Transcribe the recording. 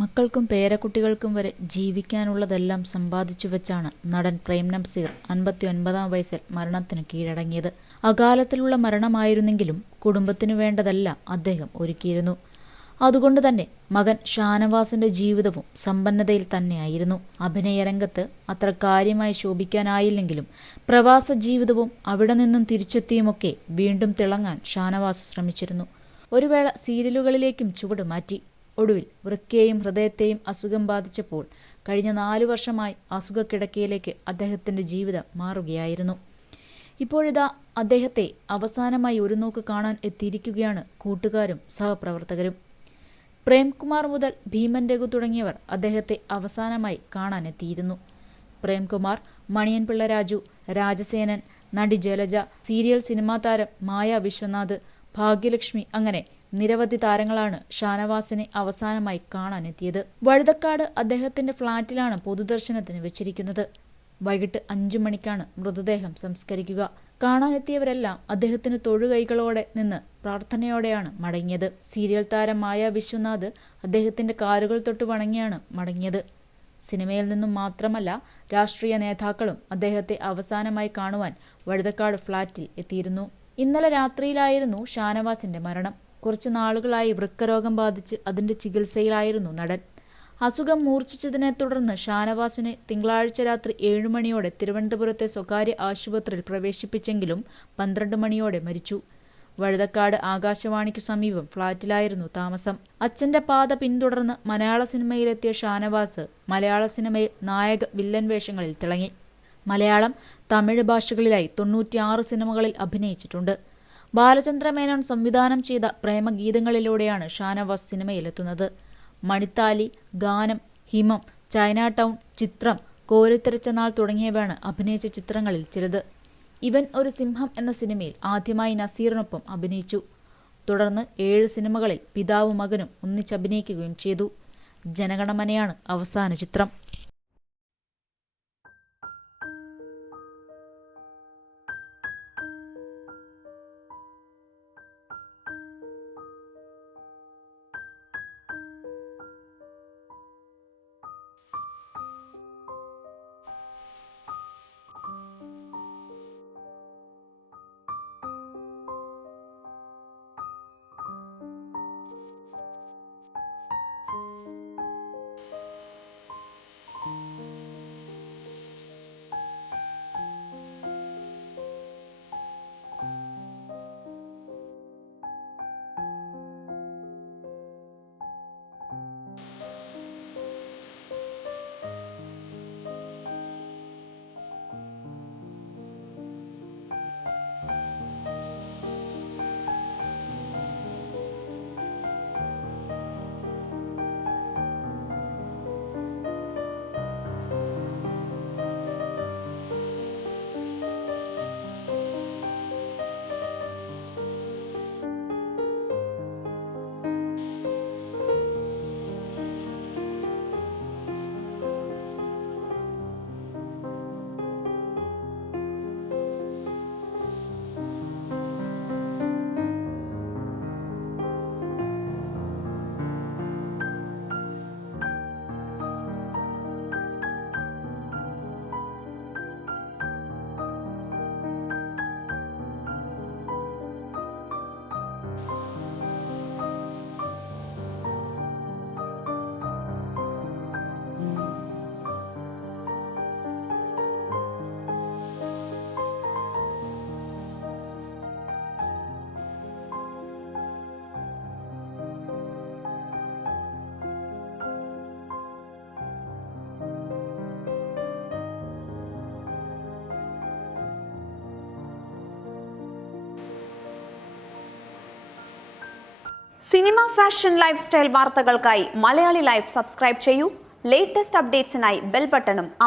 മക്കൾക്കും പേരക്കുട്ടികൾക്കും വരെ ജീവിക്കാനുള്ളതെല്ലാം സമ്പാദിച്ചു വെച്ചാണ് നടൻ പ്രേം നസീർ 59-ാം വയസ്സിൽ മരണത്തിന് കീഴടങ്ങിയത്. അകാലത്തിലുള്ള മരണമായിരുന്നെങ്കിലും കുടുംബത്തിനു വേണ്ടതെല്ലാം അദ്ദേഹം ഒരുക്കിയിരുന്നു. അതുകൊണ്ട് തന്നെ മകൻ ഷാനവാസിന്റെ ജീവിതവും സമ്പന്നതയിൽ തന്നെയായിരുന്നു. അഭിനയരംഗത്ത് അത്ര കാര്യമായി ശോഭിക്കാനായില്ലെങ്കിലും പ്രവാസ ജീവിതവും അവിടെ നിന്നും തിരിച്ചെത്തിയുമൊക്കെ വീണ്ടും തിളങ്ങാൻ ഷാനവാസ് ശ്രമിച്ചിരുന്നു. ഒരു വേള സീരിയലുകളിലേക്കും ചുവട് മാറ്റി. ഒടുവിൽ വൃക്കയെയും ഹൃദയത്തെയും അസുഖം ബാധിച്ചപ്പോൾ കഴിഞ്ഞ 4 വർഷമായി അസുഖക്കിടക്കയിലേക്ക് അദ്ദേഹത്തിന്റെ ജീവിതം മാറുകയായിരുന്നു. ഇപ്പോഴിതാ അദ്ദേഹത്തെ അവസാനമായി ഒരു നോക്ക് കാണാൻ എത്തിയിരിക്കുകയാണ് കൂട്ടുകാരും സഹപ്രവർത്തകരും. പ്രേംകുമാർ മുതൽ ഭീമൻ രഘു തുടങ്ങിയവർ അദ്ദേഹത്തെ അവസാനമായി കാണാനെത്തിയിരുന്നു. പ്രേംകുമാർ, മണിയൻ പിള്ള രാജു, രാജസേനൻ, നടി ജലജ, സീരിയൽ സിനിമാ താരം മായ വിശ്വനാഥ്, ഭാഗ്യലക്ഷ്മി അങ്ങനെ നിരവധി താരങ്ങളാണ് ഷാനവാസിനെ അവസാനമായി കാണാനെത്തിയത്. വഴുതക്കാട് അദ്ദേഹത്തിന്റെ ഫ്ളാറ്റിലാണ് പൊതുദർശനത്തിന് വെച്ചിരിക്കുന്നത്. വൈകിട്ട് 5 മണിക്കാണ് മൃതദേഹം സംസ്കരിക്കുക. കാണാനെത്തിയവരെല്ലാം അദ്ദേഹത്തിന് തൊഴുകൈകളോടെ നിന്ന് പ്രാർത്ഥനയോടെയാണ് മടങ്ങിയത്. സീരിയൽ താരം മായ വിശ്വനാഥ് അദ്ദേഹത്തിന്റെ കാലുകൾ തൊട്ട് വണങ്ങിയാണ് മടങ്ങിയത്. സിനിമയിൽ നിന്നും മാത്രമല്ല, രാഷ്ട്രീയ നേതാക്കളും അദ്ദേഹത്തെ അവസാനമായി കാണുവാൻ വഴുതക്കാട് ഫ്ളാറ്റിൽ എത്തിയിരുന്നു. ഇന്നലെ രാത്രിയിലായിരുന്നു ഷാനവാസിന്റെ മരണം. കുറച്ചു നാളുകളായി വൃക്കരോഗം ബാധിച്ച് അതിന്റെ ചികിത്സയിലായിരുന്നു നടൻ. അസുഖം മൂർച്ഛിച്ചതിനെ തുടർന്ന് ഷാനവാസിനെ തിങ്കളാഴ്ച രാത്രി 7 മണിയോടെ തിരുവനന്തപുരത്തെ സ്വകാര്യ ആശുപത്രിയിൽ പ്രവേശിപ്പിച്ചെങ്കിലും 12 മണിയോടെ മരിച്ചു. വഴുതക്കാട് ആകാശവാണിക്കു സമീപം ഫ്ളാറ്റിലായിരുന്നു താമസം. അച്ഛന്റെ പാത പിന്തുടർന്ന് മലയാള സിനിമയിലെത്തിയ ഷാനവാസ് മലയാള സിനിമയിൽ നായക വില്ലൻ വേഷങ്ങളിൽ തിളങ്ങി. മലയാളം, തമിഴ് ഭാഷകളിലായി 96 സിനിമകളിൽ അഭിനയിച്ചിട്ടുണ്ട്. ബാലചന്ദ്ര മേനോൻ സംവിധാനം ചെയ്ത പ്രേമഗീതങ്ങളിലൂടെയാണ് ഷാനവാസ് സിനിമയിലെത്തുന്നത്. മണിത്താലി, ഗാനം, ഹിമം, ചൈന ടൗൺ, ചിത്രം, കോരിത്തരച്ച നാൾ തുടങ്ങിയവയാണ് അഭിനയിച്ച ചിത്രങ്ങളിൽ ചിലത്. ഇവൻ ഒരു സിംഹം എന്ന സിനിമയിൽ ആദ്യമായി നസീറിനൊപ്പം അഭിനയിച്ചു. തുടർന്ന് 7 സിനിമകളിൽ പിതാവും മകനും ഒന്നിച്ചഭിനയിക്കുകയും ചെയ്തു. ജനഗണമനയാണ് അവസാന ചിത്രം. സിനിമ, ഫാഷൻ, ലൈഫ് സ്റ്റൈൽ വാർത്തകൾക്കായി മലയാളി ലൈഫ് സബ്സ്ക്രൈബ് ചെയ്യൂ. ലേറ്റസ്റ്റ് അപ്ഡേറ്റ്സിനായി ബെൽ ബട്ടണും അമർത്തുക.